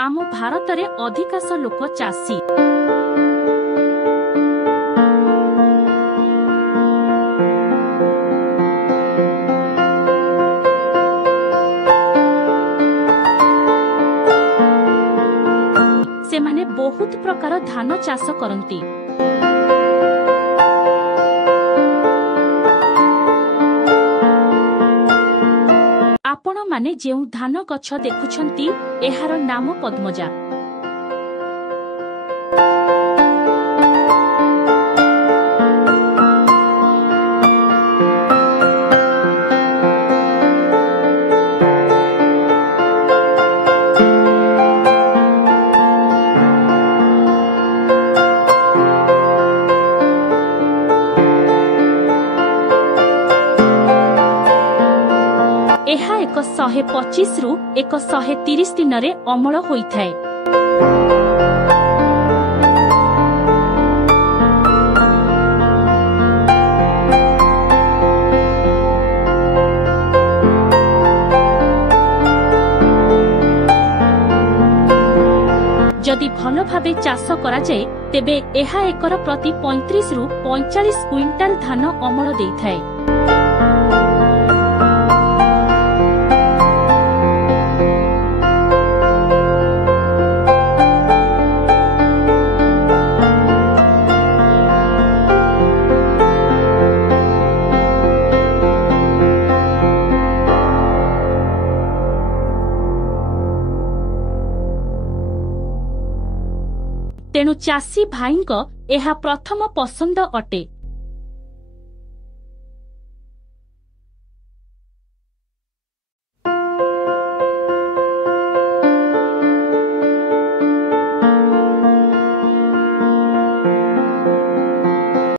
आम भारत रे अधिकांश लोक चाषी। सेमाने बहुत प्रकार धान चाष करती। आपण माने जेउ धान गछ देखुछंती एहार नाम पद्मजा। एहा 125 रु 130 दिन रे अमल होइथाय। जदि भल भावे चाष करा जाए तेबे एहा एकर प्रति 35 रु 45 क्विंटाल धान अमल देइथाय। तेणु चाषी भाईंक एहा प्रथम पसंद अटे।